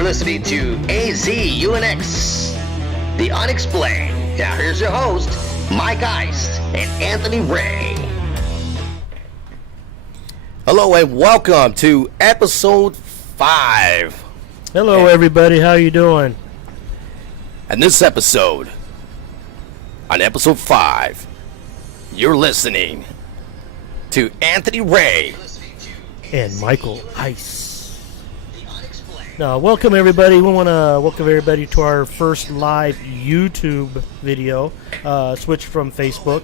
You're listening to AZ-Unx, The Unexplained. Now here's your host, Mike Eist and Anthony Ray. Hello and welcome to episode 5. Hello everybody, how you doing? And this episode, on episode 5, you're listening to Anthony Ray. And Michael Ice. Now, welcome everybody. We want to welcome everybody to our first live YouTube video. Switch from Facebook.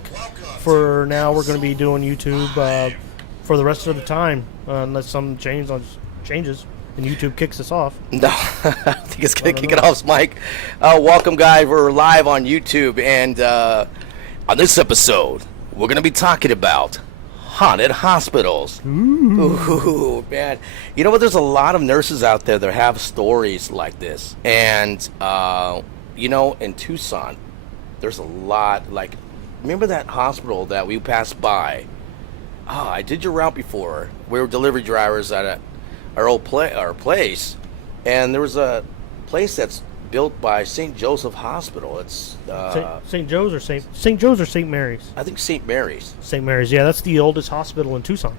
For now, we're going to be doing YouTube for the rest of the time, unless some changes and YouTube kicks us off. No, I think it's going to kick it off, Mike. Welcome, guys. We're live on YouTube, and on this episode, we're going to be talking about haunted hospitals. Ooh, man. You know what? There's a lot of nurses out there that have stories like this. And, you know, in Tucson, there's a lot. Like, remember that hospital that we passed by? I did your route before. We were delivery drivers at our place. And there was a place that's built by St. Joseph Hospital. It's St. Joe's or St. Joe's or St. Mary's? I think St. Mary's. St. Mary's, yeah, that's the oldest hospital in Tucson.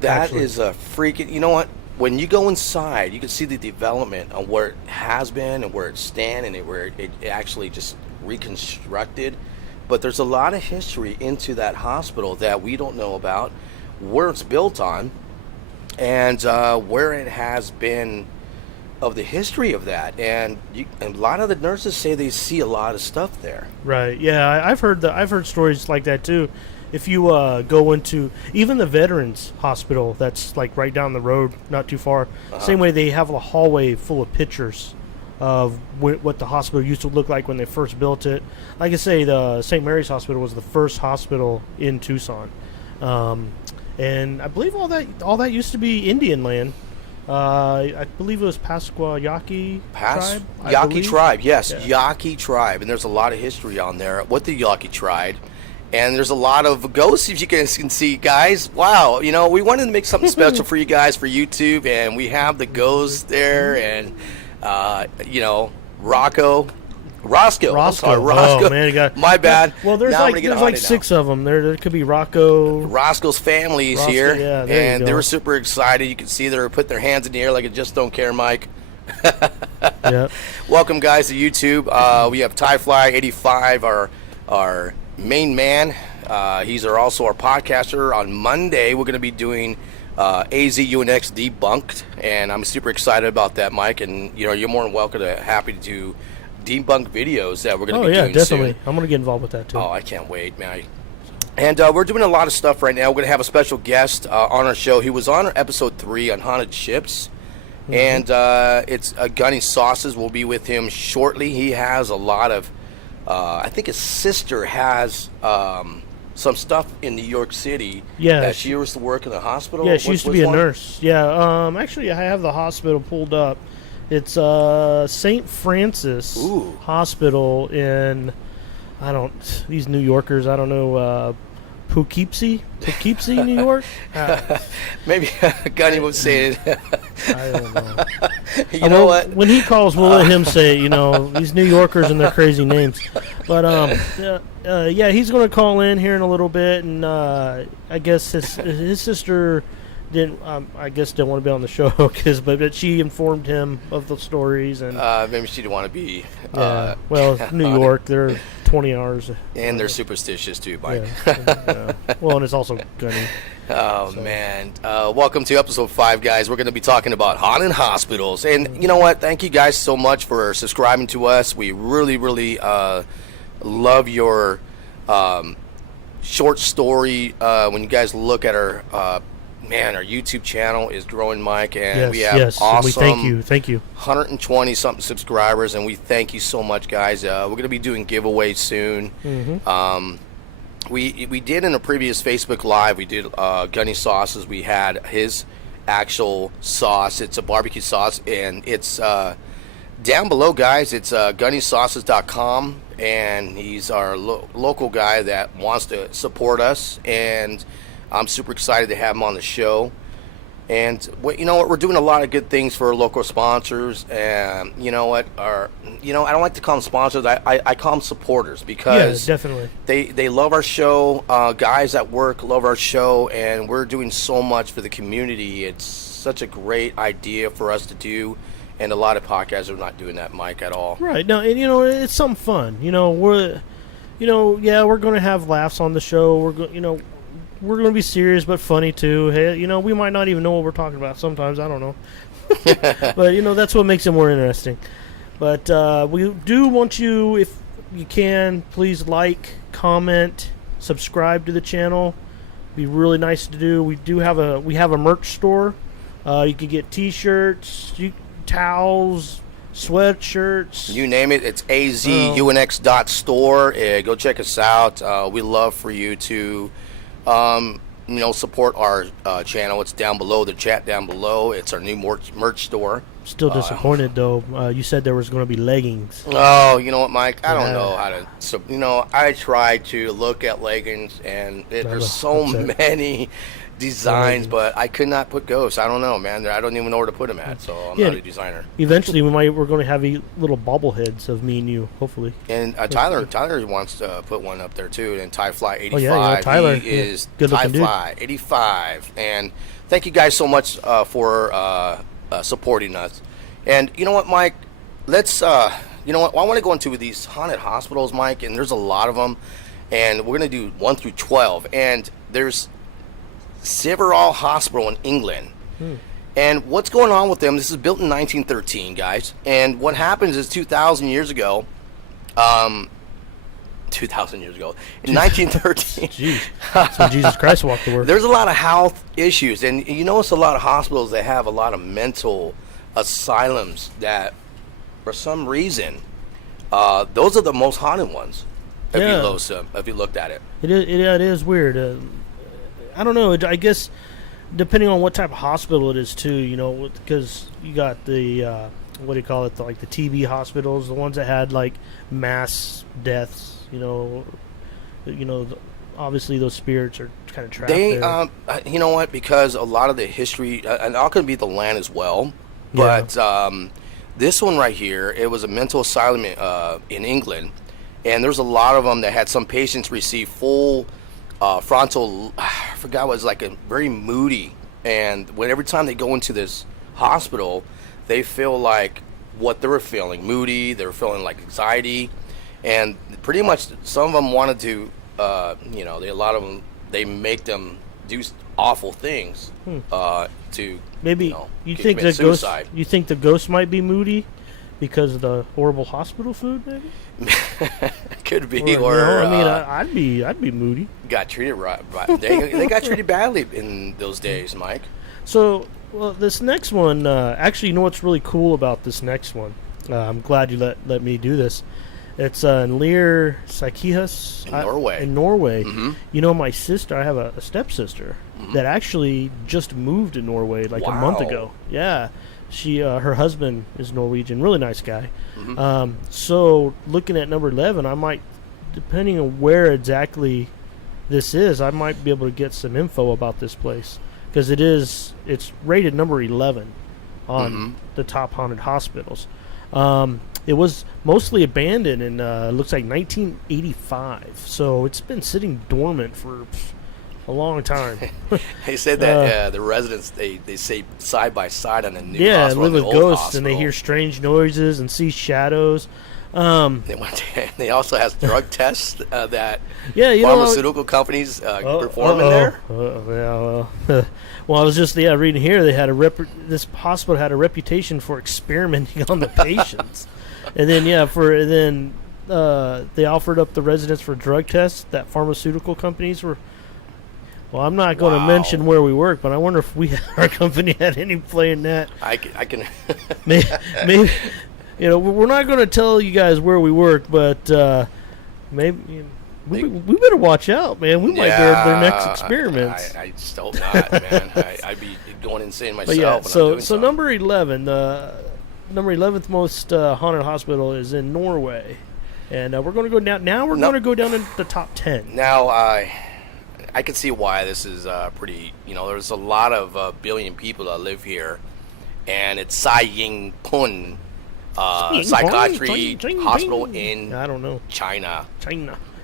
That is a freaking. You know what? When you go inside, you can see the development of where it has been and where it's standing and where it actually just reconstructed. But there's a lot of history into that hospital that we don't know about, where it's built on, and where it has been. Of the history of that, and a lot of the nurses say they see a lot of stuff there. Right. Yeah, I've heard stories like that too. If you go into even the Veterans Hospital, that's like right down the road, not too far. Same way, they have a hallway full of pictures of what the hospital used to look like when they first built it. Like I say, the St. Mary's Hospital was the first hospital in Tucson, and I believe all that used to be Indian land. I believe it was Yaqui tribe. Yaqui tribe, yes, Yeah. Yaqui tribe, and there's a lot of history on there with the Yaqui tribe, and there's a lot of ghosts if you guys can see, guys. Wow, you know, we wanted to make something special for you guys for YouTube, and we have the ghosts there, and you know, Roscoe. I'm sorry, Roscoe. Oh, man, my bad. Well, there's like 6 of them. There could be Roscoe's family is here, yeah, and they were super excited. You can see they were putting their hands in the air like it just don't care, Mike. Yeah. Welcome, guys, to YouTube. We have TieFly85, our main man. He's also our podcaster. On Monday, we're going to be doing AZ-Unx Debunked, and I'm super excited about that, Mike. And you know, you're more than happy to do debunk videos that we're going to be doing definitely. soon. I'm going to get involved with that too. Oh, I can't wait, man. And we're doing a lot of stuff right now. We're going to have a special guest on our show. He was on episode 3 on haunted ships. And it's Gunny Sauces will be with him shortly. He has a lot of, I think his sister has some stuff in New York City. Yeah. That she used to work in the hospital. Yeah, she used to be a nurse. Yeah. Actually, I have the hospital pulled up. It's St. Francis Hospital in, these New Yorkers, I don't know, Poughkeepsie, New York? Maybe Gunny would say it. I don't know. You know what? When he calls, we'll let him say it, you know, these New Yorkers and their crazy names. But, yeah, he's going to call in here in a little bit, and I guess his sister didn't want to be on the show but she informed him of the stories, and maybe she didn't want to be. Well, New York, they're 20 hours, and they're superstitious too, Mike. Yeah. Well, and it's also Gunny. Man, welcome to episode 5, guys. We're going to be talking about haunted hospitals, and you know what? Thank you guys so much for subscribing to us. We really, really love your short story. When you guys look at our our YouTube channel is growing, Mike, and we have awesome. We thank you. 120 something subscribers, and we thank you so much, guys. We're going to be doing giveaways soon. We did in a previous Facebook Live. We did Gunny Sauces. We had his actual sauce. It's a barbecue sauce, and it's down below, guys. It's GunnySauces.com, and he's our local guy that wants to support us, and I'm super excited to have him on the show. And you know what? We're doing a lot of good things for our local sponsors. And you know what? I don't like to call them sponsors. I call them supporters, because definitely they love our show. Guys at work love our show, and we're doing so much for the community. It's such a great idea for us to do. And a lot of podcasts are not doing that, Mike, at all. Right. No, and it's something fun. We're going to have laughs on the show. we're going to be serious but funny too. Hey, you know, we might not even know what we're talking about sometimes. I don't know. But, you know, that's what makes it more interesting. But we do want you, if you can, please like, comment, subscribe to the channel. Be really nice to do. We have a merch store. You can get T-shirts, towels, sweatshirts. You name it. It's AZ-Unx.store. Go check us out. We love for you to, support our channel. It's down below. The chat down below. It's our new merch store. Still disappointed though. You said there was going to be leggings. Oh, you know what, Mike? I don't know how to. So, I try to look at leggings, and there's so many designs, but I could not put ghosts. I don't know, man. I don't even know where to put them at, so I'm not a designer. Eventually, we're going to have little bobbleheads of me and you, hopefully. And Tyler wants to put one up there too. And Ty Fly 85. Oh, yeah, Tyler he is good Ty looking Fly 85. And thank you guys so much for supporting us. And you know what, Mike? Let's you know what? I want to go into these haunted hospitals, Mike. And there's a lot of them. And we're going to do 1 through 12. And there's Severall Hospital in England. And what's going on with them? This is built in 1913, guys. And what happens is 2,000 years ago, 2,000 years ago, in 1913, Jeez. So Jesus Christ walked the world. there's a lot of health issues. And you notice a lot of hospitals, they have a lot of mental asylums that, for some reason, those are the most haunted ones. If you looked at it. It is weird. I don't know. I guess depending on what type of hospital it is too, you know, because you got the what do you call it? The TB hospitals, the ones that had like mass deaths. You know, obviously those spirits are kind of trapped there. You know what? Because a lot of the history, and all could be the land as well. But this one right here, it was a mental asylum in England, and there's a lot of them that had some patients receive full. Frontal, I forgot what it was, like a very moody, and every time they go into this hospital, they feel like what they were feeling, moody. They were feeling like anxiety, and pretty much some of them wanted to, a lot of them, they make them do awful things to maybe you think commit suicide. You think the ghost might be moody because of the horrible hospital food, maybe? Could be, I'd be moody. Got treated right. They got treated badly in those days, Mike. So, well, this next one, actually, you know what's really cool about this next one? I'm glad you let me do this. It's in Lear Psychehus in Norway. Mm-hmm. You know, my sister, I have a stepsister that actually just moved to Norway like a month ago. Yeah. She, her husband is Norwegian, really nice guy. So looking at number 11, I might, depending on where exactly this is, I might be able to get some info about this place because it's rated number 11 on the top haunted hospitals. It was mostly abandoned in looks like 1985, so it's been sitting dormant for a long time. They said that the residents they say side by side on the new hospital, live with the ghosts hospital. And they hear strange noises and see shadows. They also have drug tests that pharmaceutical companies perform in there. Well, I was just reading here they had this hospital had a reputation for experimenting on the patients, and then they offered up the residents for drug tests that pharmaceutical companies were. Well, I'm not going to mention where we work, but I wonder if our company had any play in that. I can. maybe we're not going to tell you guys where we work, but maybe we better watch out, man. We might be their next experiments. I just hope not, man. I'd be going insane myself. But yeah, so number 11, the number 11th most haunted hospital is in Norway, and we're going to go down. Now we're going to go down into the top 10. Now I can see why this is pretty. There's a lot of billion people that live here, and it's Sai Ying Pun Psychiatry Hospital in China.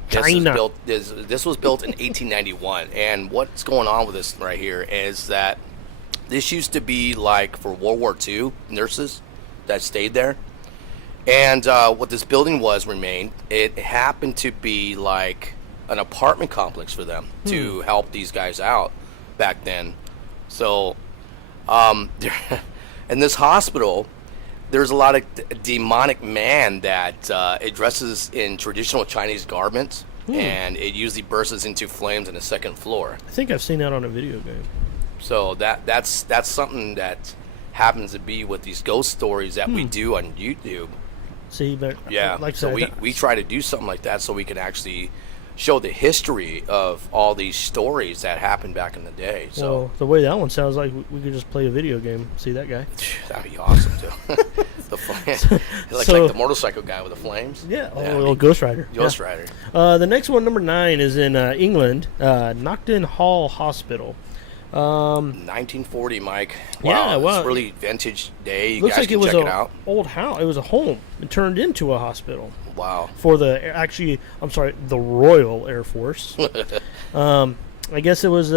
This was built in 1891, and what's going on with this right here is that this used to be like for World War II nurses that stayed there, and what this building remained. It happened to be like an apartment complex for them to help these guys out back then. So, in this hospital, there's a lot of demonic man that it dresses in traditional Chinese garments, and it usually bursts into flames on the second floor. I think I've seen that on a video game. So that's something that happens to be with these ghost stories that we do on YouTube. See, but Yeah, like so we try to do something like that so we can actually show the history of all these stories that happened back in the day. So well, the way that one sounds like we could just play a video game. See that guy? that'd be awesome too. Like the motorcycle guy with the flames. Yeah, little Ghost Rider. Ghost Rider. The next one, number 9, is in England, Knockton Hall Hospital. 1940, Mike. Yeah, wow, it's really vintage day. You looks guys like can it was check an it out. old house. It was a home. It turned into a hospital. Wow. For the the Royal Air Force. I guess it was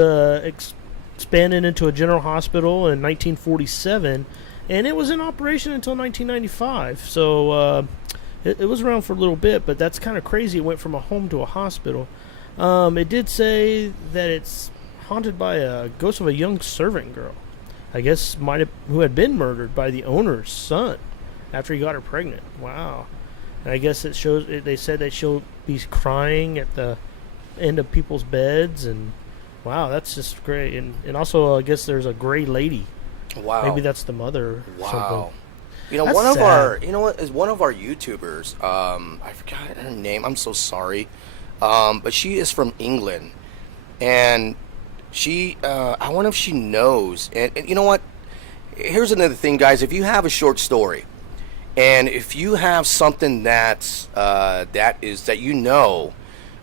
expanded into a general hospital in 1947, and it was in operation until 1995. So it was around for a little bit, but that's kind of crazy. It went from a home to a hospital. It did say that it's haunted by a ghost of a young servant girl, I guess who had been murdered by the owner's son after he got her pregnant. Wow. And I guess it shows. They said that she'll be crying at the end of people's beds, and wow, that's just great. And also, I guess there's a gray lady. Wow. Maybe that's the mother. Or wow. something. You know, That's one of sad. one of our YouTubers. I forgot her name. I'm so sorry. But she is from England, and she. I wonder if she knows. And you know what? Here's another thing, guys. If you have a short story, and if you have something that you know,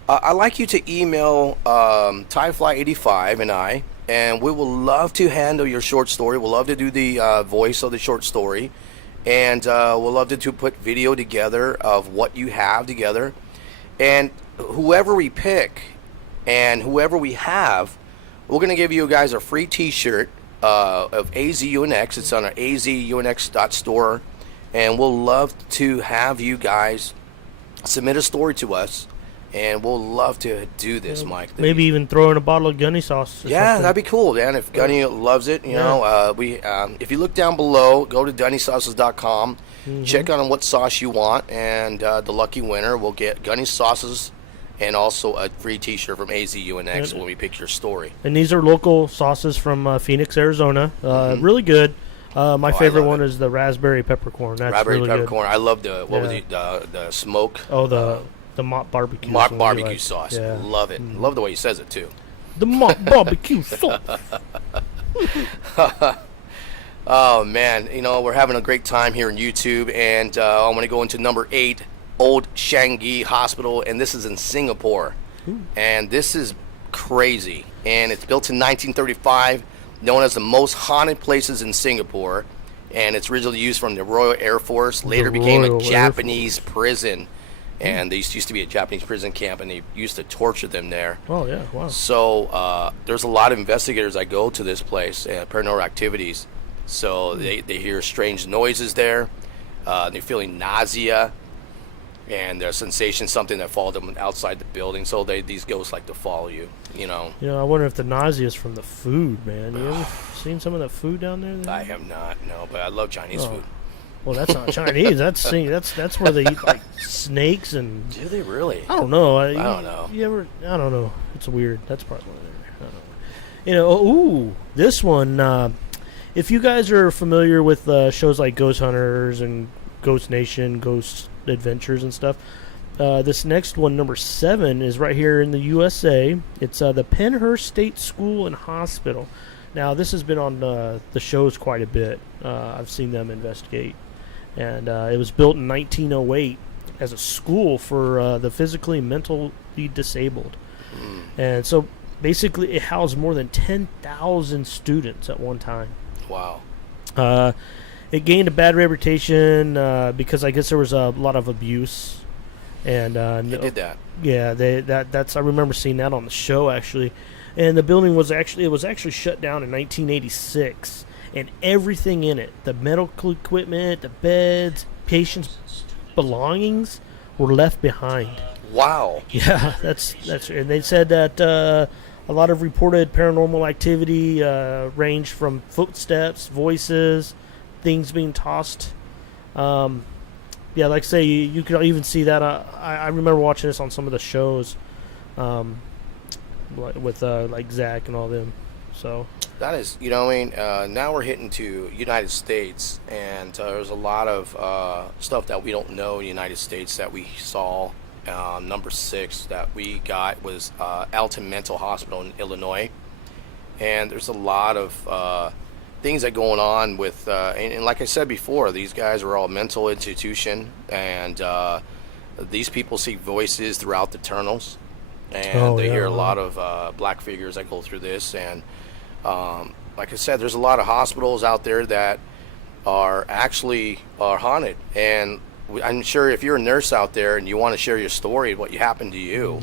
I'd like you to email TieFly85 and we will love to handle your short story. We'll love to do the voice of the short story, and we'll love to put video together of what you have together. And whoever we pick and whoever we have, we're going to give you guys a free T-shirt of AZ-Unx. It's on our AZ-Unx.store. And we'll love to have you guys submit a story to us, and we'll love to do this, Mike. Maybe even throw in a bottle of Gunny sauce. Yeah, that'd be cool, man. If Gunny loves it, you know, if you look down below, go to DunnySauces.com, check on what sauce you want, and the lucky winner will get Gunny sauces and also a free T-shirt from AZ-Unx when we pick your story. And these are local sauces from Phoenix, Arizona. Really good. My favorite one is the raspberry peppercorn. That's raspberry really peppercorn. good. I love the smoke. Oh, the mop barbecue. Barbecue sauce. Yeah. Love it. Love the way he says it too. The mop barbecue sauce. Oh man, you know, we're having a great time here on YouTube, and I want to go into number 8, Old Changi Hospital, and this is in Singapore. And this is crazy, and it's built in 1935, known as the most haunted places in Singapore, and it's originally used from the Royal Air Force, later became a Japanese prison, and there used to be a Japanese prison camp, and they used to torture them there. Oh yeah, wow. So there's a lot of investigators that go to this place, paranormal activities, so they hear strange noises there, they're feeling nausea, and there's sensation, something that followed them outside the building. So these ghosts like to follow you, you know. You know, I wonder if the nausea is from the food, man. You ever seen some of the food down there? I have not, no, but I love Chinese food. Well, that's not Chinese. That's where they eat like snakes and. Do they really? I don't know. I don't know. You ever? I don't know. It's weird. That's probably one there. I don't know. You know. Ooh, this one. If you guys are familiar with shows like Ghost Hunters and Ghost Nation, Ghost Adventures and stuff, this next one, number 7, is right here in the USA. It's the Pennhurst State School and Hospital. Now, this has been on the shows quite a bit. I've seen them investigate. And it was built in 1908 as a school for the physically and mentally disabled. And so, basically, it housed more than 10,000 students at one time. Wow. It gained a bad reputation because I guess there was a lot of abuse, and They did that. Yeah, that's I remember seeing that on the show actually, and the building was actually shut down in 1986, and everything in it, the medical equipment, the beds, patients' belongings, were left behind. Wow. Yeah, that's and they said that a lot of reported paranormal activity ranged from footsteps, voices, things being tossed. Yeah, like I say, you could even see that. I remember watching this on some of the shows, with like Zach and all them. So That is, you know, what I mean, now we're hitting to United States, and there's a lot of stuff that we don't know in the United States that we saw. Number 6 that we got was Alton Mental Hospital in Illinois, and there's a lot of things that going on with, and like I said before, these guys are all mental institution, and these people see voices throughout the tunnels, and they hear a lot of black figures that go through this, and like I said, there's a lot of hospitals out there that are actually haunted, and I'm sure if you're a nurse out there and you want to share your story, what happened to you,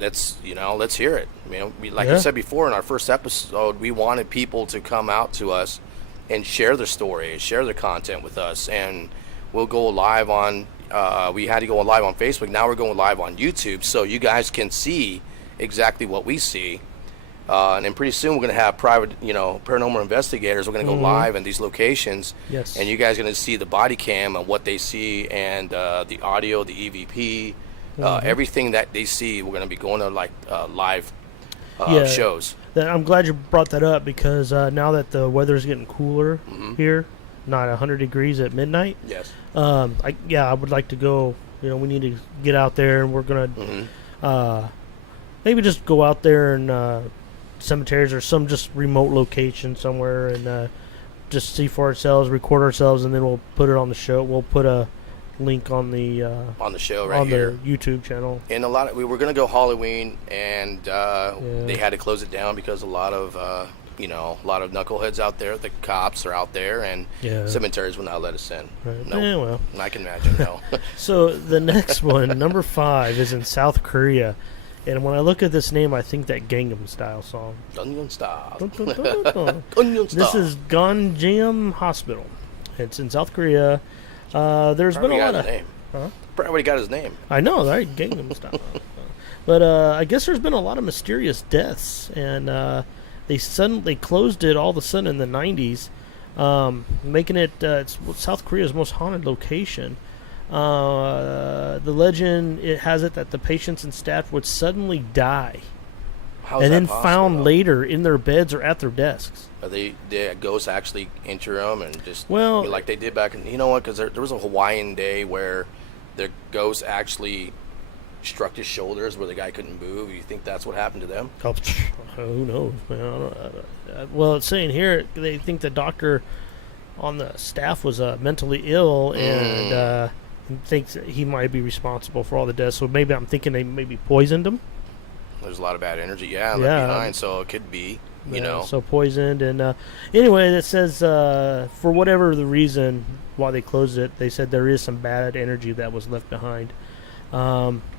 let's hear it. You know, like I said before in our first episode, we wanted people to come out to us and share their story, share their content with us, and we'll go live on. We had to go live on Facebook. Now we're going live on YouTube, so you guys can see exactly what we see. And then pretty soon we're going to have private, paranormal investigators. We're going to go live in these locations. Yes. And you guys are going to see the body cam and what they see, and the audio, the EVP, everything that they see. We're going to be going to live shows. I'm glad you brought that up, because now that the weather's getting cooler here, not 100 degrees at midnight. Yes. I would like to go. We need to get out there, and we're going to maybe just go out there and cemeteries or some just remote location somewhere, and just see for ourselves, record ourselves, and then we'll put it on the show. We'll put a link on the show right here, the YouTube channel. And we were going to go Halloween, and they had to close it down because a lot of knuckleheads out there. The cops are out there, and cemeteries will not let us in. Right. No, Yeah, well, I can imagine. No. So the next one, number 5, is in South Korea. And when I look at this name, I think that Gangnam Style song. Gangnam Style. Dun, dun, dun, dun. Gangnam Style. This is Gangnam Hospital. It's in South Korea. There's Probably been a lot got of his name. Huh? Probably got his name. I know, right? Gangnam Style. But I guess there's been a lot of mysterious deaths, and they closed it all of a sudden in the 90s, making it it's South Korea's most haunted location. The legend has it that the patients and staff would suddenly die, How's and that then possible, found though? later in their beds or at their desks. Are the ghosts actually enter them and just Well, they did back in, you know what? Because there was a Hawaiian day where the ghost actually struck his shoulders where the guy couldn't move. You think that's what happened to them? Who knows, man? I don't, well, it's saying here they think the doctor on the staff was mentally ill, and thinks that he might be responsible for all the deaths. So maybe I'm thinking they maybe poisoned him. There's a lot of bad energy, left behind, so it could be, So poisoned, and anyway, it says for whatever the reason why they closed it, they said there is some bad energy that was left behind.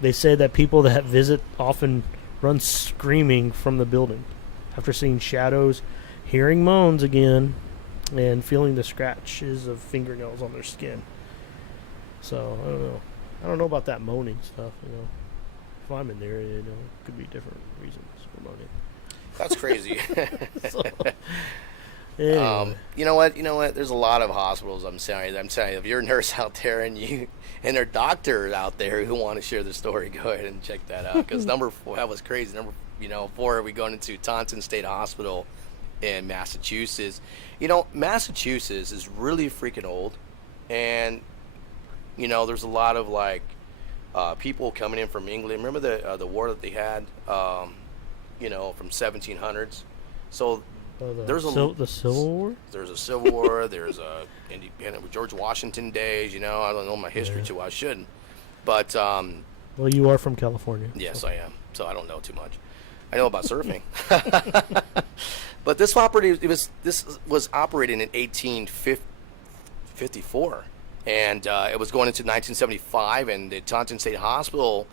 They say that people that visit often run screaming from the building after seeing shadows, hearing moans again, and feeling the scratches of fingernails on their skin. So I don't know about that moaning stuff. If I'm in there, it could be different reasons for moaning. That's crazy. So, anyway. You know what? There's a lot of hospitals. I'm telling you, if you're a nurse out there and there are doctors out there who want to share the story, go ahead and check that out. Because number 4, that was crazy. Number 4, we going into Taunton State Hospital in Massachusetts. Massachusetts is really freaking old, and there's a lot of people coming in from England. Remember the war that they had, from 1700s. So there's the Civil War. There's a Civil War. There's a independent George Washington days. I don't know my history too well. I shouldn't, but well, you are from California. Yes, I am. So I don't know too much. I know about surfing. But this was operating in 1854. And it was going into 1975, and the Taunton State Hospital,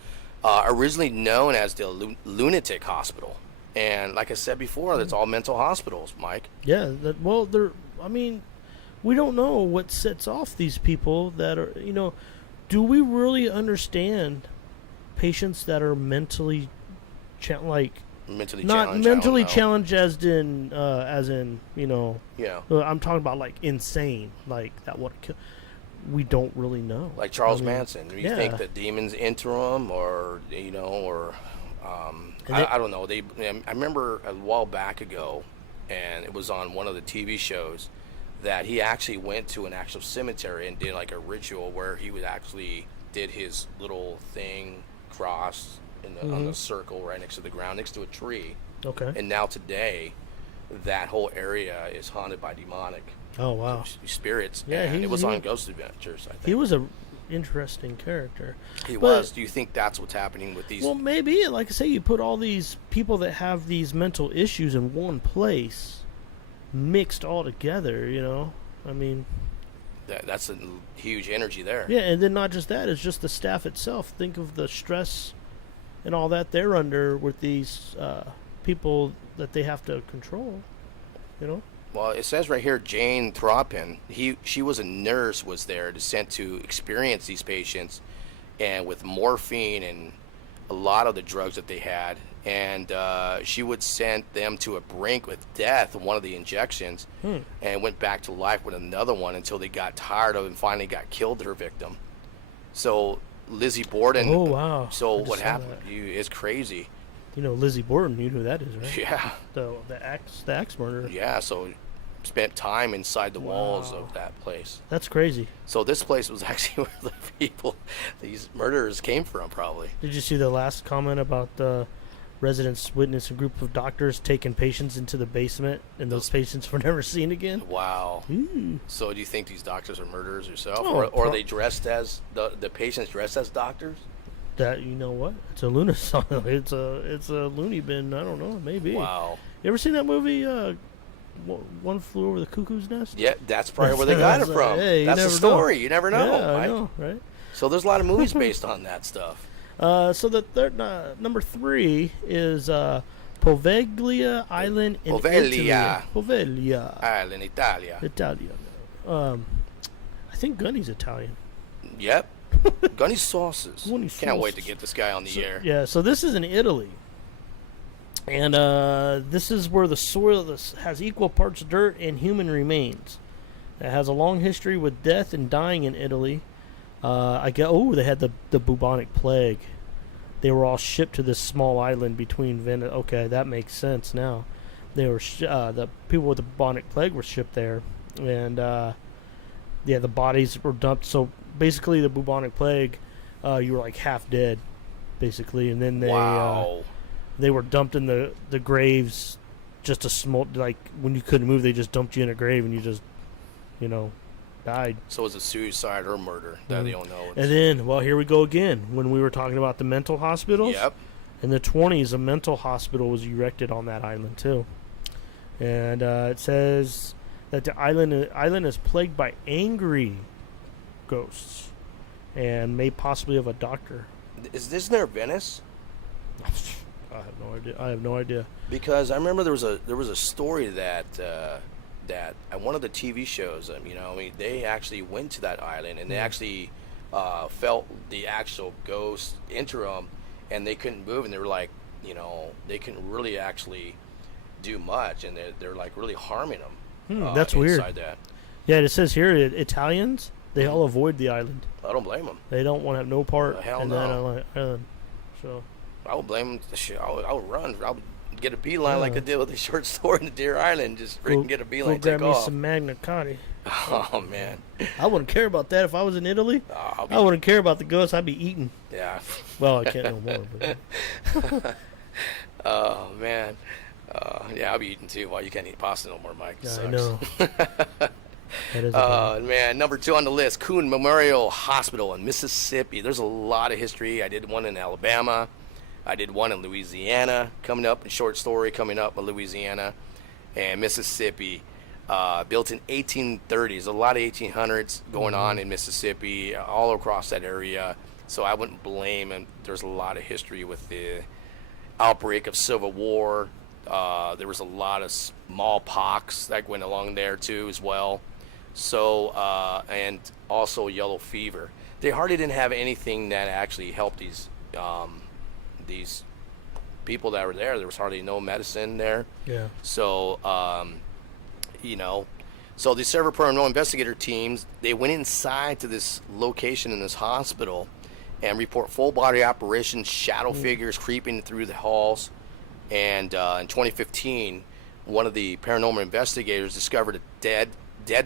originally known as the Lunatic Hospital. And like I said before, it's all mental hospitals, Mike. Yeah, we don't know what sets off these people that are, do we really understand patients that are mentally Mentally not challenged. I mentally don't know. challenged as in Yeah. I'm talking about like insane, like that would kill. We don't really know. Like Charles I mean, Manson. Do you yeah. think the demons enter him, or I don't know. I remember a while back ago, and it was on one of the TV shows that he actually went to an actual cemetery and did like a ritual where he would actually did his little thing cross on the circle right next to the ground, next to a tree. Okay. And now today, that whole area is haunted by demonic Oh wow. spirits. Yeah, and it was on he- Ghost Adventures, I think. He was a interesting character. He But- was. Do you think that's what's happening with these? Well, maybe, like I say, you put all these people that have these mental issues in one place, mixed all together, I mean, that's a huge energy there. yeah, and then not just that, it's just the staff itself. Think of the stress and all that they're under with these people that they have to control, Well, it says right here, Jane Thropin, she was a nurse, was there sent to experience these patients, and with morphine and a lot of the drugs that they had, and she would send them to a brink with death, one of the injections, and went back to life with another one until they got tired of it and finally got killed, her victim. So Lizzie Borden. Oh, wow. So I just what saw happened? that. It's crazy. Lizzie Borden, you know who that is, right? Yeah. The axe murderer. Yeah. So spent time inside the walls Wow. of that place. That's crazy. So this place was actually where the people, these murderers, came from, probably. Did you see the last comment about the residents witnessed a group of doctors taking patients into the basement, and those patients were never seen again? Wow. Ooh. So do you think these doctors are murderers yourself, Oh, or are they dressed as the patients dressed as doctors? That, you know what? It's a lunatic. It's a loony bin. I don't know. Maybe. Wow. You ever seen that movie? One Flew Over the Cuckoo's Nest. Yeah, that's probably where they got it That's from. hey, you That's the never story. know. You never know. Yeah, I right? know, right? So there's a lot of movies based on that stuff. So the third number 3 is Poveglia Island in Poveglia. Italy. Poveglia, Island, Italia. Italia. I think Gunny's Italian. Yep. Gunny sauces. Gunny Can't wait to sauces. get this guy on the air. Yeah, so this is in Italy. And this is where the soil has equal parts dirt and human remains. It has a long history with death and dying in Italy. They had the bubonic plague. They were all shipped to this small island between Venice. Okay, that makes sense now. They were the people with the bubonic plague were shipped there, and the bodies were dumped. So basically, the bubonic plague, you were like half dead, basically, and then Wow. they were dumped in the graves, just to smoke. Like when you couldn't move, they just dumped you in a grave, and you just, died. So it's a suicide or murder that they don't know. And then, well, here we go again. When we were talking about the mental hospitals, Yep. in the 20s, a mental hospital was erected on that island too. And it says that the island is plagued by angry ghosts, and may possibly have a doctor. Is this near Venice? I have no idea. Because I remember there was a story that at one of the TV shows, they actually went to that island and they actually felt the actual ghost enter them, and they couldn't move, and they were like, they couldn't really actually do much, and they're like really harming them. That's weird. Inside that, Yeah, it says here Italians, they all avoid the island. I don't blame them. They don't want to have no part Hell in no. that island. So I would blame them. I would run. I would get a beeline like I did with the short story in the Deer Island. Just freaking get a beeline and go take grab me off. some Magna Carta. Oh man. I wouldn't care about that if I was in Italy. I'll be- I wouldn't care about the ghosts. I'd be eating. Yeah. Well, I can't no more. But Oh man. Yeah, I'll be eating too. Well, you can't eat pasta no more, Mike. It I sucks. know. That is a Man, number 2 on the list, Coon Memorial Hospital in Mississippi. There's a lot of history. I did one in Alabama. I did one in Louisiana coming up, a short story coming up in Louisiana and Mississippi. Built in 1830s, a lot of 1800s going on in Mississippi, all across that area. So I wouldn't blame him. There's a lot of history with the outbreak of Civil War. There was a lot of smallpox that went along there too as well. So and also yellow fever. they hardly didn't have anything that actually helped these people that were there. There was hardly no medicine there. Yeah. So, so the several paranormal investigator teams, they went inside to this location in this hospital and report full body apparitions, shadow figures creeping through the halls. And in 2015, one of the paranormal investigators discovered a dead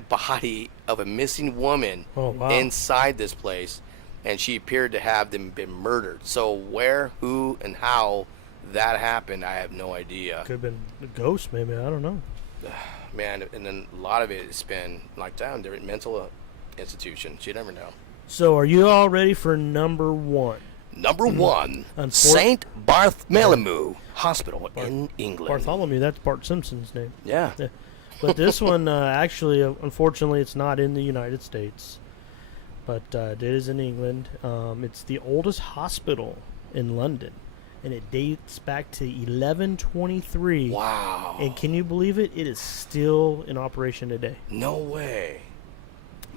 body of a missing woman inside this place, and she appeared to have been murdered. So where, who, and how that happened, I have no idea. Could have been a ghost, maybe. I don't know. Man, and then a lot of it has been like down different mental institutions. You never know. So are you all ready for number one? Number one, St. Bartholomew Hospital in England. Bartholomew, that's Bart Simpson's name. Yeah. But this one, actually, unfortunately, it's not in the United States. But it is in England. It's the oldest hospital in London. And it dates back to 1123. Wow. And can you believe it? It is still in operation today. No way.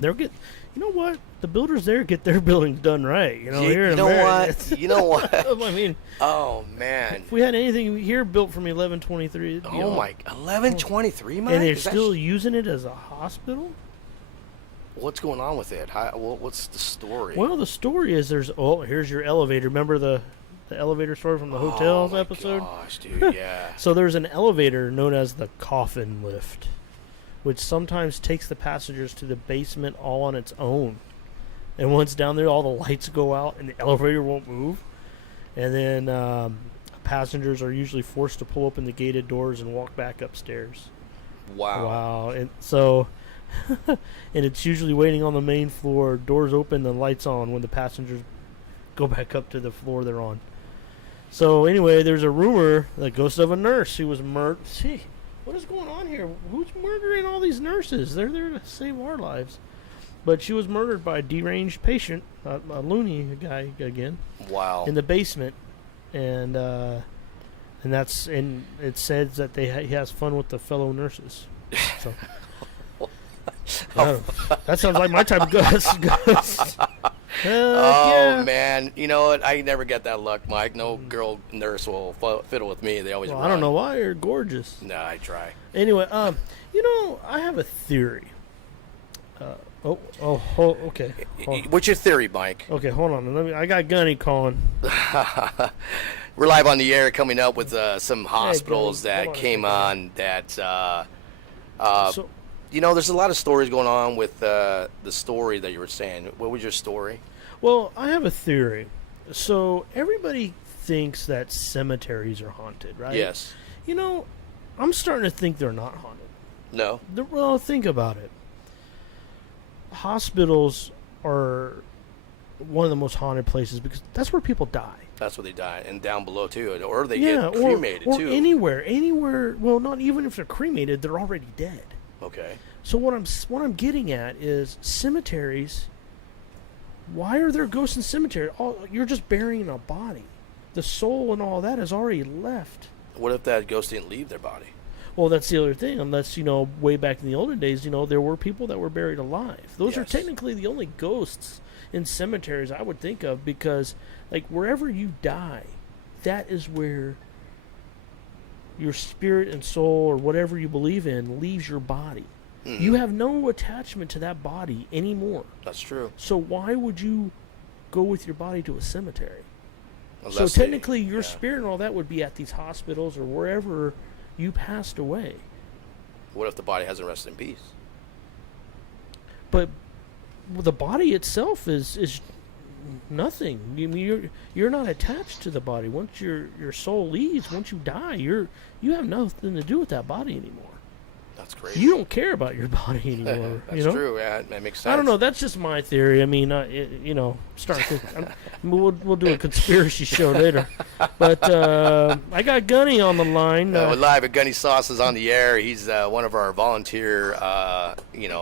You know what? The builders there get their buildings done right. You know what? You know what? I mean, oh man! If we had anything here built from 1123, oh my, 1123, man! And they're still using it as a hospital. What's going on with it? What's the story? Well, the story is here's your elevator. Remember the elevator story from the hotels episode? Oh gosh, dude, yeah. So there's an elevator known as the coffin lift, which sometimes takes the passengers to the basement all on its own. And once down there, all the lights go out and the elevator won't move. And then passengers are usually forced to pull open the gated doors and walk back upstairs. Wow. And so, and it's usually waiting on the main floor, doors open and lights on when the passengers go back up to the floor they're on. So anyway, there's a rumor, the ghost of a nurse who was murdered. See, what is going on here? Who's murdering all these nurses? They're there to save our lives. But she was murdered by a deranged patient, a loony guy again. Wow. In the basement, and it says that he has fun with the fellow nurses. So that sounds like my type of ghost. Yeah. Man, you know what? I never get that luck, Mike. No girl nurse will fiddle with me. They always run. I don't know why. You're gorgeous. No, I try. Anyway, I have a theory. Okay. What's your theory, Mike? Okay, hold on. I got Gunny calling. We're live on the air, coming up with some hospitals that came on that. So, there's a lot of stories going on with the story that you were saying. What was your story? Well, I have a theory. So everybody thinks that cemeteries are haunted, right? Yes. I'm starting to think they're not haunted. No. Well, think about it. Hospitals are one of the most haunted places because that's where people die. That's where they die, and down below too, or they get cremated or too. Anywhere. Well, not even if they're cremated, they're already dead. Okay. So what I'm getting at is cemeteries. Why are there ghosts in cemetery? You're just burying a body. The soul and all that is already left. What if that ghost didn't leave their body? Well, that's the other thing. Unless, way back in the olden days, there were people that were buried alive. Those are technically the only ghosts in cemeteries I would think of because, wherever you die, that is where your spirit and soul or whatever you believe in leaves your body. Mm-hmm. You have no attachment to that body anymore. That's true. So why would you go with your body to a cemetery? So technically your spirit and all that would be at these hospitals or wherever you passed away. What if the body hasn't rested in peace? But the body itself is nothing. You're not attached to the body. Once your soul leaves, once you die, you have nothing to do with that body anymore. That's crazy. You don't care about your body anymore. That's true. Yeah, that makes sense. I don't know. That's just my theory. I mean, start thinking. We'll do a conspiracy show later. But I got Gunny on the line. We're live at Gunny Sauce is on the air. He's one of our volunteer,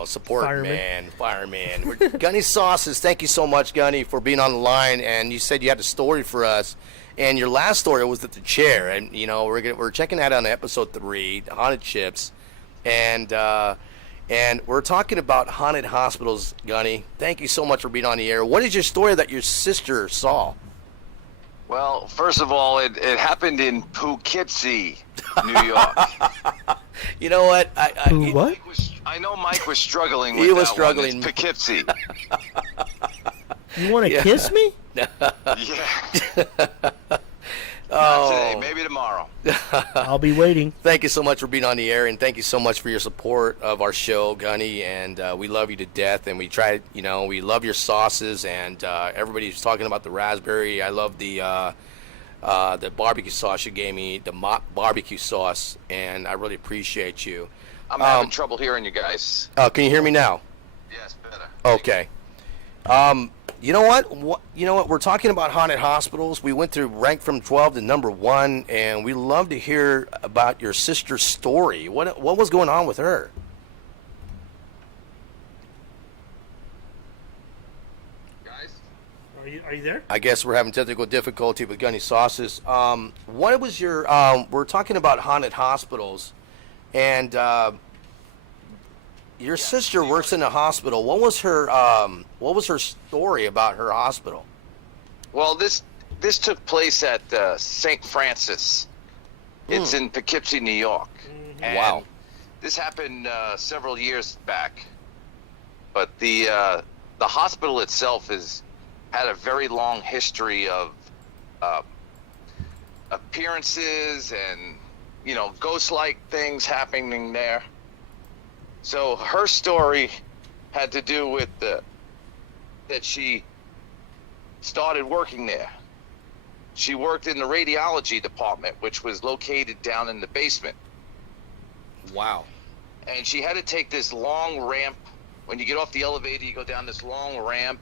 support fireman. Gunny Sauces. Thank you so much, Gunny, for being on the line. And you said you had a story for us. And your last story was at the chair. And we're checking that on episode 3, the Haunted Chips. And And we're talking about haunted hospitals, Gunny. Thank you so much for being on the air. What is your story that your sister saw? Well, first of all, it happened in Poughkeepsie, New York. You know what? What? I know Mike was struggling with He was that struggling. one. It's Poughkeepsie. You want to kiss me? Yeah. Oh. Not today, maybe tomorrow. I'll be waiting. Thank you so much for being on the air, and thank you so much for your support of our show, Gunny. And we love you to death. And we try, we love your sauces. And everybody's talking about the raspberry. I love the barbecue sauce you gave me, the barbecue sauce, and I really appreciate you. I'm having trouble hearing you guys. Can you hear me now? Yes, better. Okay. You know what? We're talking about haunted hospitals. We went through rank from 12 to number 1, and we love to hear about your sister's story. What was going on with her? Guys? Are you there? I guess we're having technical difficulty with Gunny Sauces. What was your? We're talking about haunted hospitals, and your sister works in a hospital. What was her? What was her story about her hospital? Well, this took place at St. Francis. It's in Poughkeepsie, New York. And Wow. This happened several years back, but the hospital itself had a very long history of appearances and ghost-like things happening there. So her story had to do with that she started working there. She worked in the radiology department, which was located down in the basement. Wow. And she had to take this long ramp. When you get off the elevator, you go down this long ramp,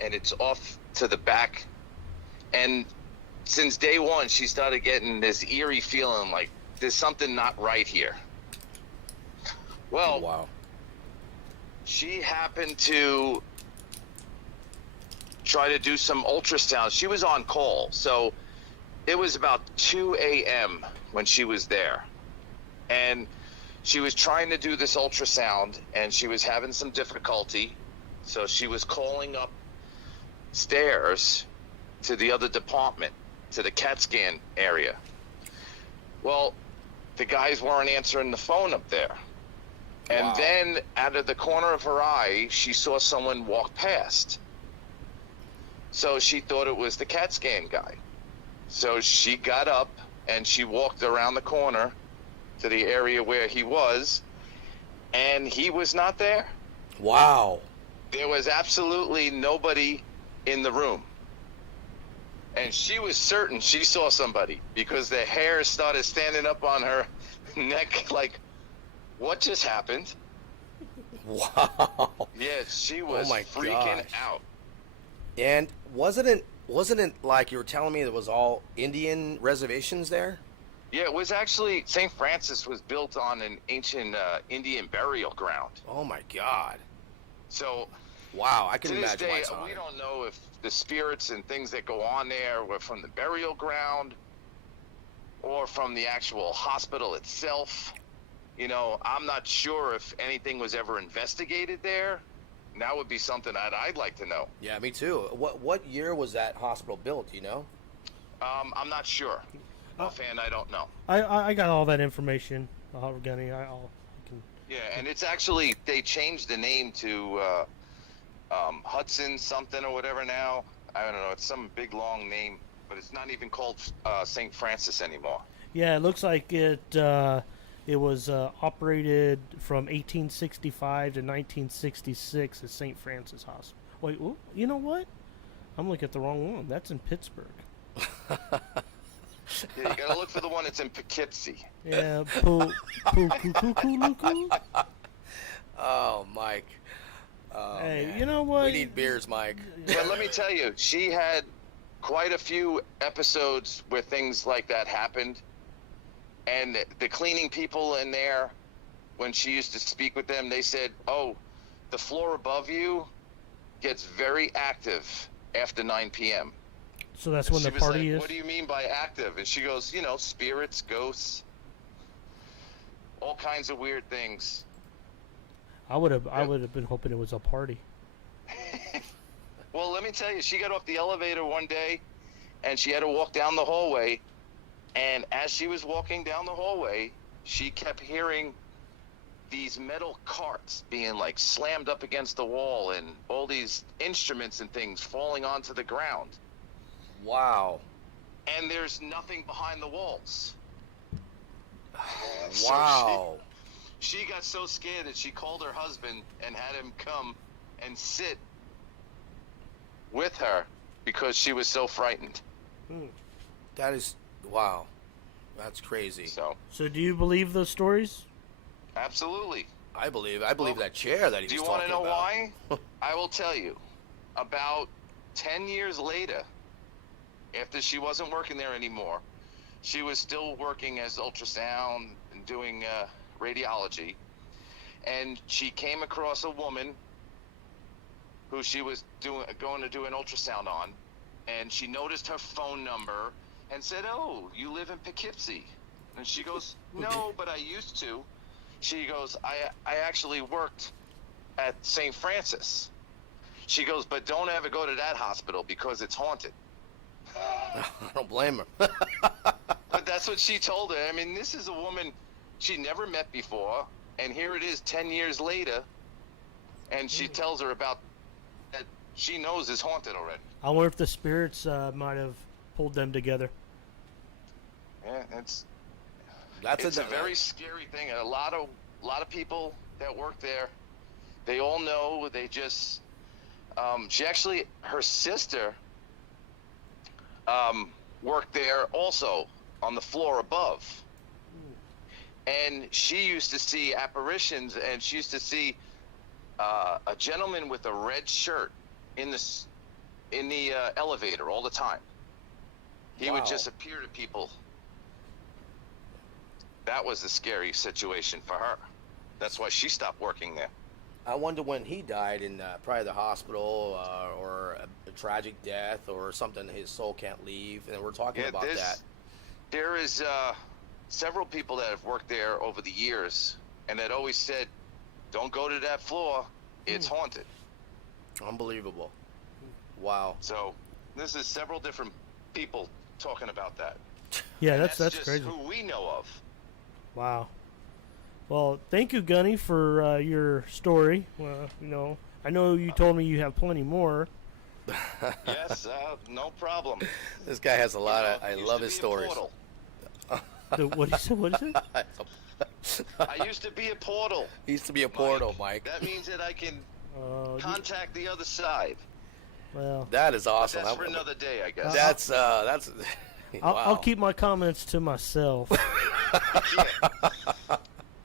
and it's off to the back. And since day one, she started getting this eerie feeling like there's something not right here. Well, Wow. she happened to try to do some ultrasound. She was on call, so it was about 2 a.m. when she was there. And she was trying to do this ultrasound, and she was having some difficulty. So she was calling up stairs to the other department, to the CAT scan area. Well, the guys weren't answering the phone up there. And Wow. then out of the corner of her eye, she saw someone walk past. So she thought it was the CAT scan guy. So she got up and she walked around the corner to the area where he was, and he was not there. Wow. There was absolutely nobody in the room. And she was certain she saw somebody because the hair started standing up on her neck like, what just happened? Wow. Yeah, she was my freaking gosh. out. And wasn't it like you were telling me there was all Indian reservations there? Yeah, it was actually, St. Francis was built on an ancient Indian burial ground. Oh my God. So Wow, I to can this imagine why day, it's on we it. don't know if the spirits and things that go on there were from the burial ground or from the actual hospital itself. I'm not sure if anything was ever investigated there. And that would be something I'd like to know. Yeah, me too. What year was that hospital built, do you know? I'm not sure. Offhand, I don't know. I got all that information. Gunny, I can. Yeah, and it's actually, they changed the name to Hudson something or whatever now. I don't know. It's some big long name, but it's not even called St. Francis anymore. Yeah, it looks like it was operated from 1865 to 1966 at St. Francis Hospital. Wait, ooh, you know what? I'm looking at the wrong one. That's in Pittsburgh. Yeah, you gotta look for the one that's in Poughkeepsie. Yeah, Oh, Mike. Hey, man. you know what? We need beers, Mike. But let me tell you, she had quite a few episodes where things like that happened. And the cleaning people in there, when she used to speak with them, they said, oh, the floor above you gets very active after 9 p.m. So that's when She the was party like, is? what do you mean by active? And she goes, spirits, ghosts, all kinds of weird things. I would have been hoping it was a party. Well, let me tell you, she got off the elevator one day, and she had to walk down the hallway. And as she was walking down the hallway, she kept hearing these metal carts being like slammed up against the wall, and all these instruments and things falling onto the ground. Wow. And there's nothing behind the walls. Wow. So she got so scared that she called her husband and had him come and sit with her because she was so frightened. That is, wow. That's crazy. So do you believe those stories? absolutely. I believe that chair that he Do you was want to talking know about. why? I will tell you. About 10 years later, after she wasn't working there anymore, she was still working as ultrasound and doing radiology, and she came across a woman who she was going to do an ultrasound on, and she noticed her phone number and said, "Oh, you live in Poughkeepsie?" And she goes, "No, but I used to." She goes, I actually worked at St. Francis." She goes, "But don't ever go to that hospital because it's haunted." I don't blame her. But that's what she told her. I mean, this is a woman she never met before, and here it is 10 years later, and she tells her about that she knows is haunted already. I wonder if the spirits might have pulled them together. Yeah, it's That's a very scary thing. A lot of people that work there, they all know. They just she actually, her sister worked there also on the floor above, and she used to see apparitions, and she used to see a gentleman with a red shirt in the elevator all the time. He would Wow. just appear to people. That was a scary situation for her. That's why she stopped working there. I wonder when he died in probably the hospital or a tragic death or something. His soul can't leave, and we're talking about that. There is several people that have worked there over the years, and that always said, "Don't go to that floor; it's haunted." Unbelievable. Wow. So this is several different people talking about that. Yeah, And that's just crazy. who we know of. Wow. Well, thank you, Gunny, for your story. Well, I know you told me you have plenty more. Yes, no problem. This guy has a lot of. I Used love to his be a stories. portal. What is it? I used to be a portal. He used to be a portal, Mike. That means that I can You- contact the other side. well, That is awesome. That's for another day, I guess. That's I'll wow. keep my comments to myself.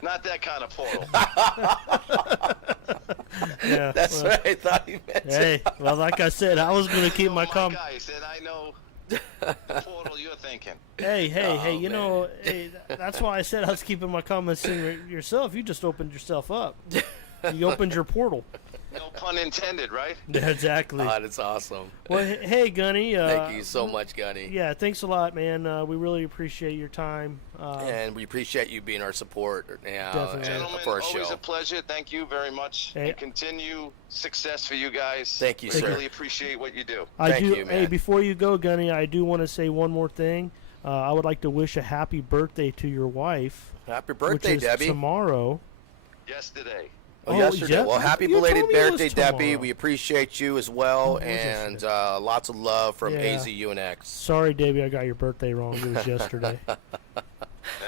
Not that kind of portal. Yeah, That's well, what I thought you meant. Hey, well, like I said, I was going to keep my comments. Guys, and I know the portal you're thinking. Hey, Oh, you know, hey, that's why I said I was keeping my comments to yourself. You just opened yourself up. You opened your portal. No pun intended, right? Yeah, exactly. Oh, that's awesome. Well, hey, Gunny. Thank you so much, Gunny. Yeah, thanks a lot, man. We really appreciate your time. And we appreciate you being our support Definitely. Gentlemen, for our always show. a pleasure. Thank you very much. Hey. And continue success for you guys. Thank you, we sir. really appreciate what you do. Thank you, Hey, man. before you go, Gunny, I do want to say one more thing. I would like to wish a happy birthday to your wife. Happy birthday, which is Debbie. tomorrow. Yesterday. Oh, yesterday. yeah. Well, happy You told belated me it was birthday, Debbie. tomorrow. We appreciate you as well, Oh, it was and yesterday. lots of love from Yeah. AZ-Unx. Sorry, Debbie, I got your birthday wrong. It was yesterday.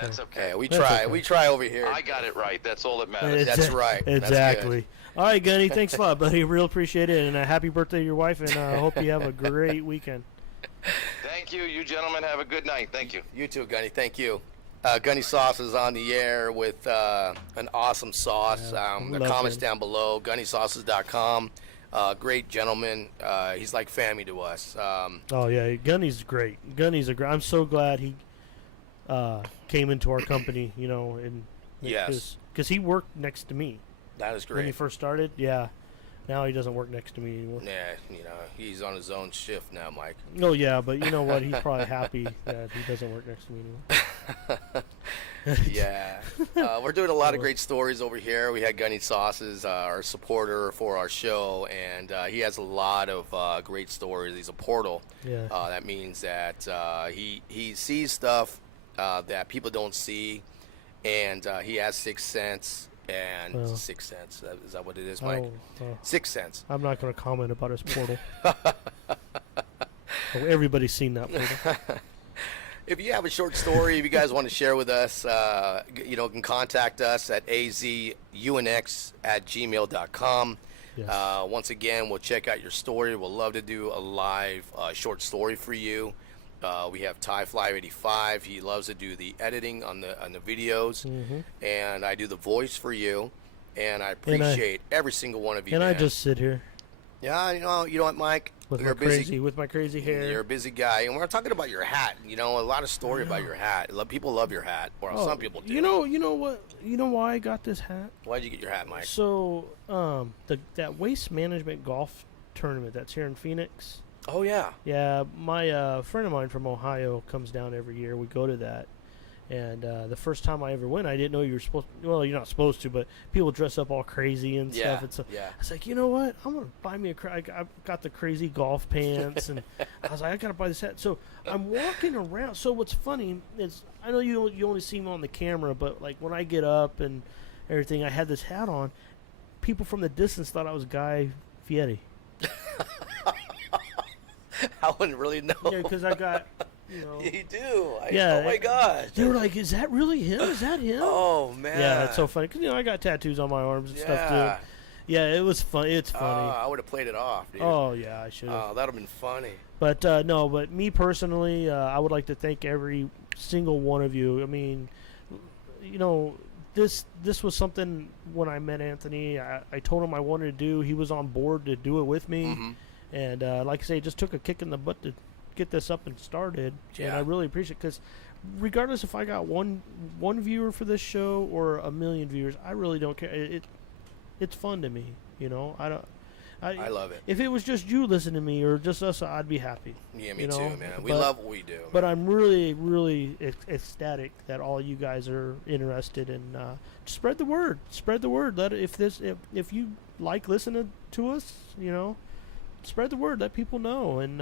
That's okay. Okay, we That's try. okay. We try over here. I got it right. That's all that matters. That's right. That's Exactly. All right, Gunny. Thanks a lot, buddy. Real appreciate it, and happy birthday to your wife. And I hope you have a great weekend. Thank you. You gentlemen have a good night. Thank you. You too, Gunny. Thank you. Gunny Sauce is on the air with an awesome sauce. The love comments him. down below, gunnysauces.com. Great gentleman. He's like family to us. Oh yeah, Gunny's great. Gunny's a great. I'm so glad he came into our company. And Yes. because he worked next to me That is when he great. first started. Yeah. Now he doesn't work next to me anymore. Yeah, he's on his own shift now, Mike. Oh yeah, but you know what? He's probably happy that he doesn't work next to me anymore. Yeah. We're doing a lot of great stories over here. We had Gunny Sauces, our supporter for our show, and he has a lot of great stories. He's a portal. Yeah. That means that he sees stuff that people don't see, and he has sixth sense. And Sixth Sense, is that what it is, Mike? Sixth Sense. I'm not going to comment about his portal. Everybody's seen that portal. If you have a short story, if you guys want to share with us, can contact us at azunx@gmail.com. Yes. Once again, we'll check out your story. We'll love to do a live short story for you. We have Ty585. He loves to do the editing on the videos, and I do the voice for you. And I appreciate every single one of you. And man. I just sit here. Yeah, you know what, Mike? With my crazy hair. You're a busy guy, and we're talking about your hat. You know, a lot of story about your hat. People love your hat, or some people do. You know what? You know why I got this hat? Why'd you get your hat, Mike? So, that waste management golf tournament that's here in Phoenix. Oh yeah. Yeah, my friend of mine from Ohio comes down every year. We go to that, and the first time I ever went, I didn't know you were supposed. Well, you're not supposed to, but people dress up all crazy and stuff. And so I was like, you know what? I'm gonna buy me I got the crazy golf pants, and I was like, I gotta buy this hat. So I'm walking around. So what's funny is I know you only see me on the camera, but like when I get up and everything, I had this hat on. People from the distance thought I was Guy Fieri. I wouldn't really know. Yeah, because I got, you know. You do. Yeah. Oh my gosh. They were like, "Is that really him? Is that him?" Oh man. Yeah, it's so funny because I got tattoos on my arms and stuff too. Yeah, it was fun. It's funny. I would have played it off, dude. Oh yeah, I should have. Oh, that'd have been funny. But no, but me personally, I would like to thank every single one of you. I mean, you know, this was something when I met Anthony. I told him I wanted to do. He was on board to do it with me. And like I say, it just took a kick in the butt to get this up and started. Yeah. And I really appreciate it because regardless if I got one viewer for this show or a million viewers, I really don't care. It's fun to me, you know. I love it. If it was just you listening to me or just us, I'd be happy. Yeah, me too, man. We love what we do. But I'm really, really ecstatic that all you guys are interested in. Spread the word. Spread the word. If you like listening to us, you know. Spread the word. Let people know, and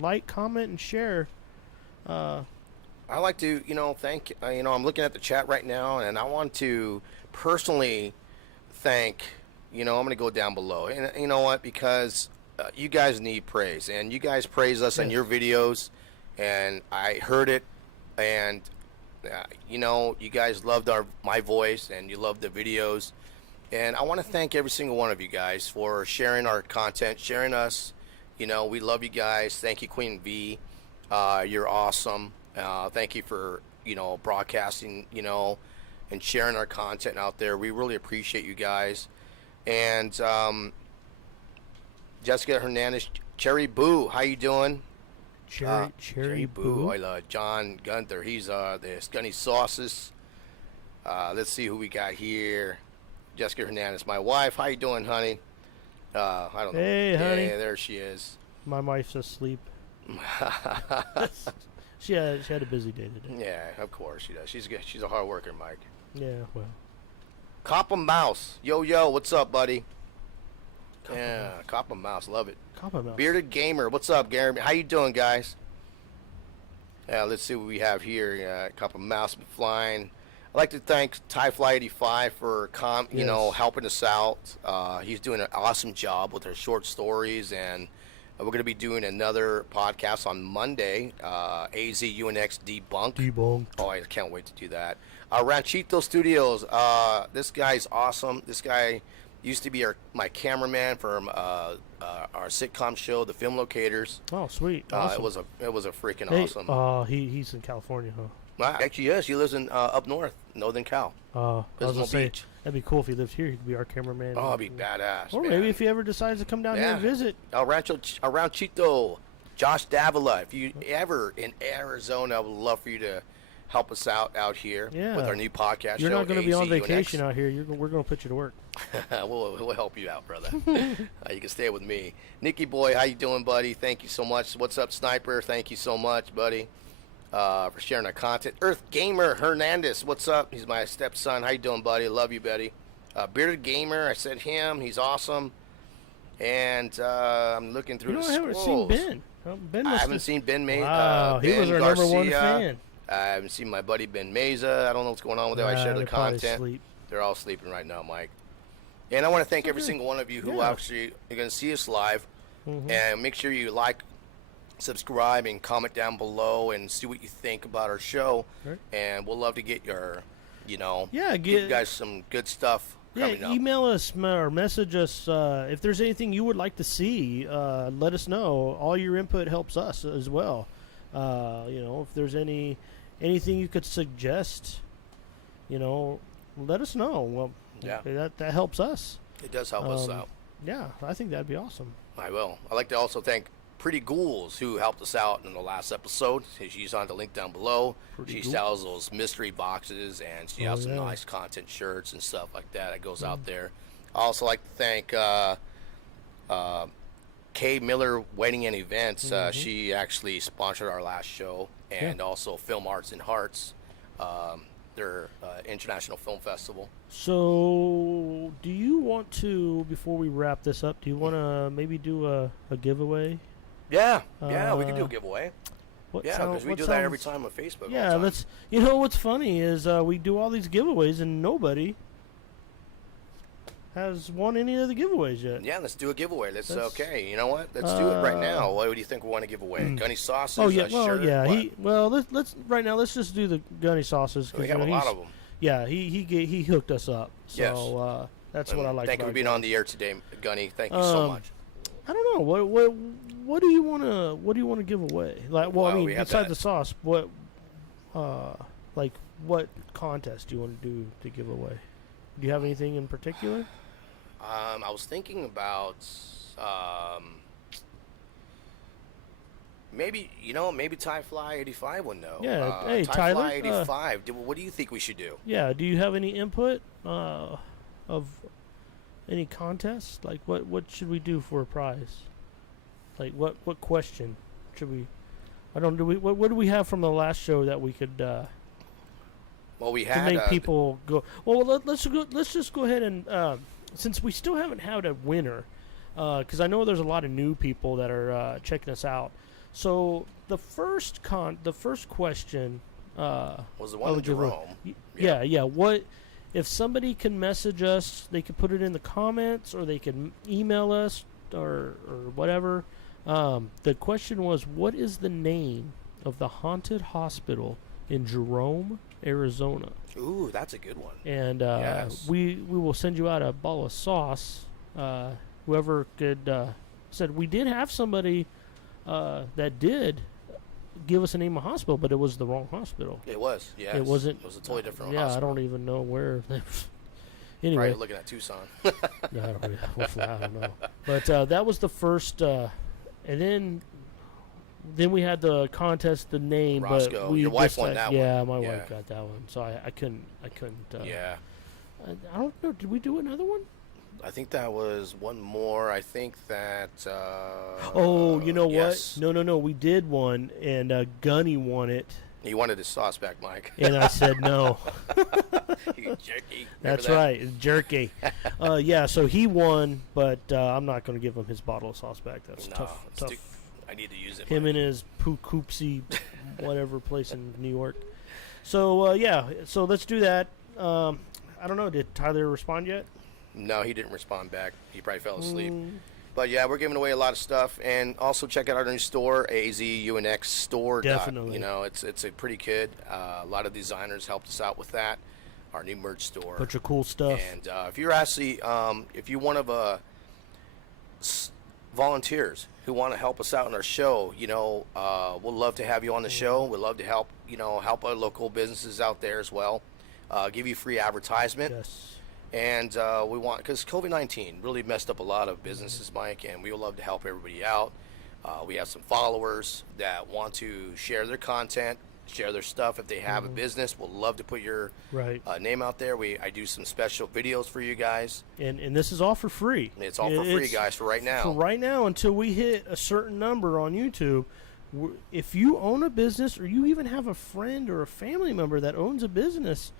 like, comment, and share. I like to, thank. I'm looking at the chat right now, and I want to personally thank. I'm going to go down below, and you know what? Because you guys need praise, and you guys praise us on your videos, and I heard it, and you guys loved my voice, and you loved the videos. And I want to thank every single one of you guys for sharing our content, sharing us. We love you guys. Thank you, Queen V. You're awesome. Thank you for, broadcasting, and sharing our content out there. We really appreciate you guys. And Jessica Hernandez, Cherry Boo, how you doing? Cherry Boo. I love John Gunther. He's the Gunny Sauces. Let's see who we got here. Jessica Hernandez, my wife. How you doing, honey? I don't know. Hey, honey. Yeah, there she is. My wife's asleep. She had a busy day today. Yeah, of course she does. She's good. She's a hard worker, Mike. Yeah, well. Copper Mouse. Yo, what's up, buddy? Copper Mouse. Love it. Copper Mouse. Bearded Gamer. What's up, Gary? How you doing, guys? Yeah, let's see what we have here. Copper Mouse flying. I'd like to thank Ty585 for helping us out. He's doing an awesome job with our short stories, and we're going to be doing another podcast on Monday. AZ-Unx Debunked. Oh, I can't wait to do that. Ranchito Studios. This guy's awesome. This guy used to be my cameraman from our sitcom show, The Film Locators. Oh, sweet! Awesome. It was a freaking awesome. He's in California, huh? Actually, yes, he lives in up north, Northern Cal. I was gonna say that'd be cool if he lived here. He could be our cameraman. Oh, it'd be badass. Or maybe if he ever decides to come down here and visit. El Ranchito, Josh Davila. If you ever in Arizona, I would love for you to help us out here with our new podcast. You're show, not going to be on vacation out here. We're going to put you to work. we'll help you out, brother. You can stay with me. Nicky boy, how you doing, buddy? Thank you so much. What's up, Sniper? Thank you so much, buddy. for sharing our content. Earth Gamer Hernandez, what's up? He's my stepson. How you doing, buddy? Love you, buddy. Bearded Gamer, I said him. He's awesome. And I'm looking through the I haven't scrolls. seen Ben. Ben I haven't seen Ben Meza. Wow, he was our number one fan. I haven't seen my buddy Ben Meza. I don't know what's going on with them. I share the they're probably content. asleep. They're all sleeping right now, Mike. And I want to thank every single one of you who actually are going to see us live. And make sure you like, subscribe, and comment down below and see what you think about our show. Right. And we'll love to get your, give get you guys some good stuff coming up. Email us or message us if there's anything you would like to see. Let us know. All your input helps us as well. If there's anything you could suggest, let us know. Well, that helps us. It does help us out. Yeah, I think that'd be awesome. I will. I'd like to also thank Pretty Ghouls, who helped us out in the last episode. She's on the link down below. She sells those mystery boxes, and she has some nice content shirts and stuff like that. It goes out there. I also like to thank Kay Miller Wedding and Events. She actually sponsored our last show, and also Film Arts and Hearts, their international film festival. So, do you want to, before we wrap this up, do you want to maybe do a giveaway? Yeah, we can do a giveaway. Because we do that every time on Facebook. Yeah, let's. What's funny is we do all these giveaways and nobody has won any of the giveaways yet. Yeah, let's do a giveaway. Okay. You know what? Let's do it right now. What do you think we want to give away? Gunny sauces? Oh yeah, shirt? Let's right now. Let's just do the Gunny sauces. We have a lot of them. Yeah, he hooked us up. So that's what I like. Thank you for being on the air today, Gunny. Thank you so much. I don't know what do you want to give away? Like, besides the sauce, what contest do you want to do to give away? Do you have anything in particular? I was thinking about maybe Ty Fly 85 would know. Yeah, hey Ty Tyler, Fly 85. What do you think we should do? Yeah, do you have any input of any contests? Like what should we do for a prize? Like what question should we? What do we have from the last show that we could? Well, we had to make people go. Well, let's just go ahead and since we still haven't had a winner, because I know there's a lot of new people that are checking us out. So the first question was the one with Jerome. Yeah. What if somebody can message us? They could put it in the comments, or they can email us, or whatever. The question was, what is the name of the haunted hospital in Jerome, Arizona? Ooh, that's a good one. And we will send you out a bottle of sauce. Whoever could said we did have somebody that did give us a name of hospital, but it was the wrong hospital. It was, yeah. It wasn't. It was a totally different hospital. hospital. I don't even know where. Anyway, probably looking at Tucson. Hopefully, I don't know. But that was the first, and then we had the contest, the name. Roscoe. But your wife won that one. Yeah, my wife got that one, so I couldn't. Yeah. I don't know. Did we do another one? I think that was one more. I think that. You know what? No. We did one, and Gunny won it. He wanted his sauce back, Mike. And I said no. Jerky. That's right, jerky. So he won, but I'm not going to give him his bottle of sauce back. That's tough. I need to use it. Him and his Poughkeepsie, whatever place in New York. So so let's do that. I don't know. Did Tyler respond yet? No, he didn't respond back. He probably fell asleep. But yeah, we're giving away a lot of stuff, and also check out our new store, AZ-Unx store. Definitely. It's a pretty good. A lot of designers helped us out with that. Our new merch store. Bunch of cool stuff. And if you're actually, if you're one of volunteers who want to help us out in our show, we'll love to have you on the show. We'd love to help our local businesses out there as well. Give you free advertisement. Yes. And we want, because COVID-19 really messed up a lot of businesses, Mike, and we would love to help everybody out. We have some followers that want to share their content, share their stuff. If they have a business, we'll love to put your name out there. I do some special videos for you guys. And this is all for free. It's all for free, guys, for right now. For right now, until we hit a certain number on YouTube, if you own a business or you even have a friend or a family member that owns a business,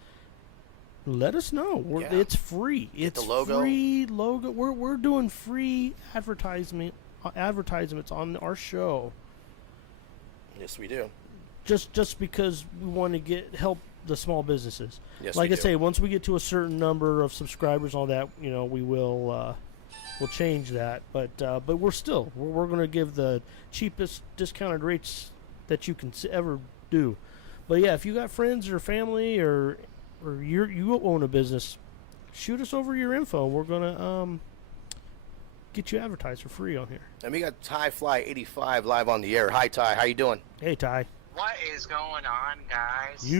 let us know. It's free. It's the logo. Free logo. We're doing free advertisements on our show. Yes, we do. Just because we want to help the small businesses. Yes, like we I do. say, once we get to a certain number of subscribers, all that, we will we'll change that. But we're going to give the cheapest discounted rates that you can ever do. But yeah, if you got friends or family or you own a business, shoot us over your info. We're gonna get you advertised for free on here. And we got Ty Fly 85 live on the air. Hi, Ty. How you doing? Hey, Ty. What is going on, guys?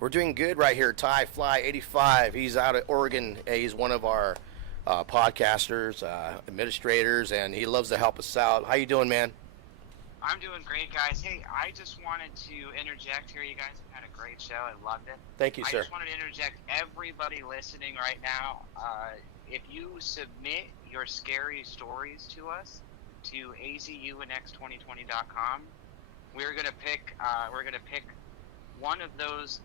We're doing good right here. Ty Fly 85. He's out of Oregon. He's one of our podcasters, administrators, and he loves to help us out. How you doing, man? I'm doing great, guys. Hey, I just wanted to interject here. You guys have had a great show. I loved it. Thank you, sir. I just wanted to interject everybody listening right now. If you submit your scary stories to us to AZ-Unx2020.com, we're gonna pick one of those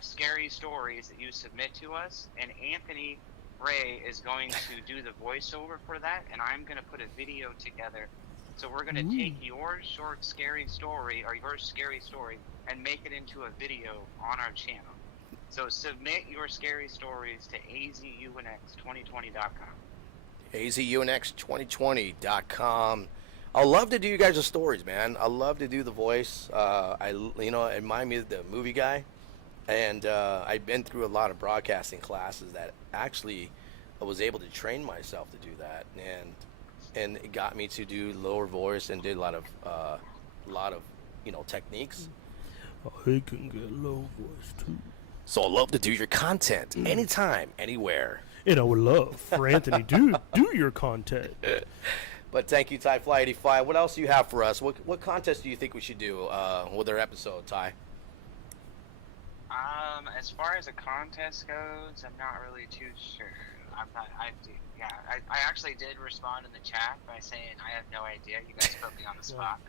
scary stories that you submit to us, and Anthony Ray is going to do the voiceover for that, and I'm gonna put a video together. So we're gonna take your short scary story or your scary story and make it into a video on our channel. So submit your scary stories to AZ-Unx2020.com. AZ-Unx2020.com. I love to do you guys' stories, man. I love to do the voice. It reminds me of the movie guy. And I've been through a lot of broadcasting classes that actually I was able to train myself to do that. And it got me to do lower voice and did a lot of techniques. I can get low voice too. So I love to do your content anytime, anywhere. And I would love for Anthony do your content. But thank you, Ty Fly 85. What else do you have for us? What contest do you think we should do with our episode, Ty? As far as a contest goes, I'm not really too sure. I actually did respond in the chat by saying I have no idea. You guys put me on the spot.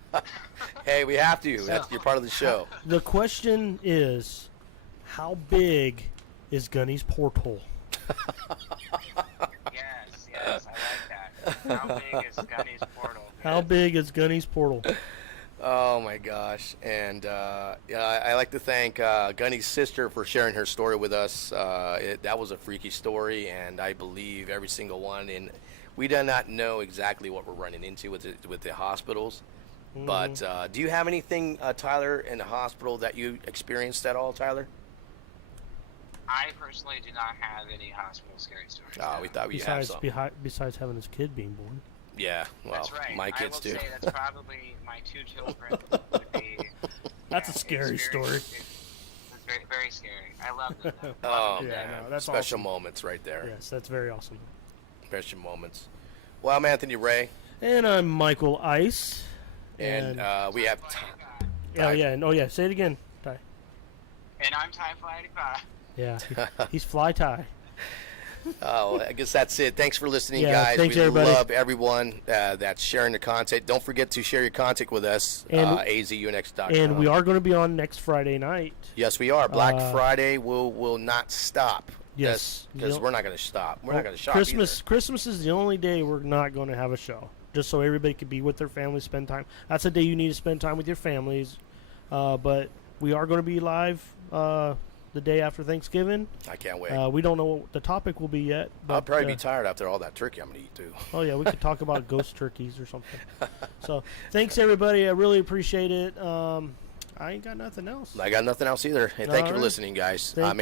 Hey, we have to. You're part of the show. The question is, how big is Gunny's porthole? Yes, I like that. How big is Gunny's portal? How big is Gunny's portal? Oh my gosh! And I like to thank Gunny's sister for sharing her story with us. That was a freaky story, and I believe every single one. And we do not know exactly what we're running into with the hospitals. Mm-hmm. But do you have anything, Tyler, in the hospital that you experienced at all, Tyler? I personally do not have any hospital scary stories. Oh, we thought we had some. Besides having his kid being born. Yeah, well, that's right. my kids too. I will say that's probably my two children would be. That's a scary story. It's very, very scary. I love them. Oh, yeah, man. no, that's special awesome. moments right there. Yes, that's very awesome. Special moments. Well, I'm Anthony Ray. And I'm Michael Ice. And we have... Say it again, Ty. And I'm Ty Fly 85. Yeah, he's Fly Ty. Oh, I guess that's it. Thanks for listening, guys. Thanks, we everybody. love everyone that's sharing the content. Don't forget to share your content with us, AZ-Unx.com. And we are going to be on next Friday night. Yes, we are. Black Friday will not stop. Yes. Because we're not going to stop. We're not going to shop Christmas. either. Christmas is the only day we're not going to have a show. Just so everybody can be with their families, spend time. That's a day you need to spend time with your families. But we are going to be live the day after Thanksgiving. I can't wait. We don't know what the topic will be yet. But, I'll probably be tired after all that turkey I'm going to eat, too. Oh, yeah, we could talk about ghost turkeys or something. So, thanks, everybody. I really appreciate it. I ain't got nothing else. I got nothing else either. Hey, thank you for right. listening, guys. Thank you.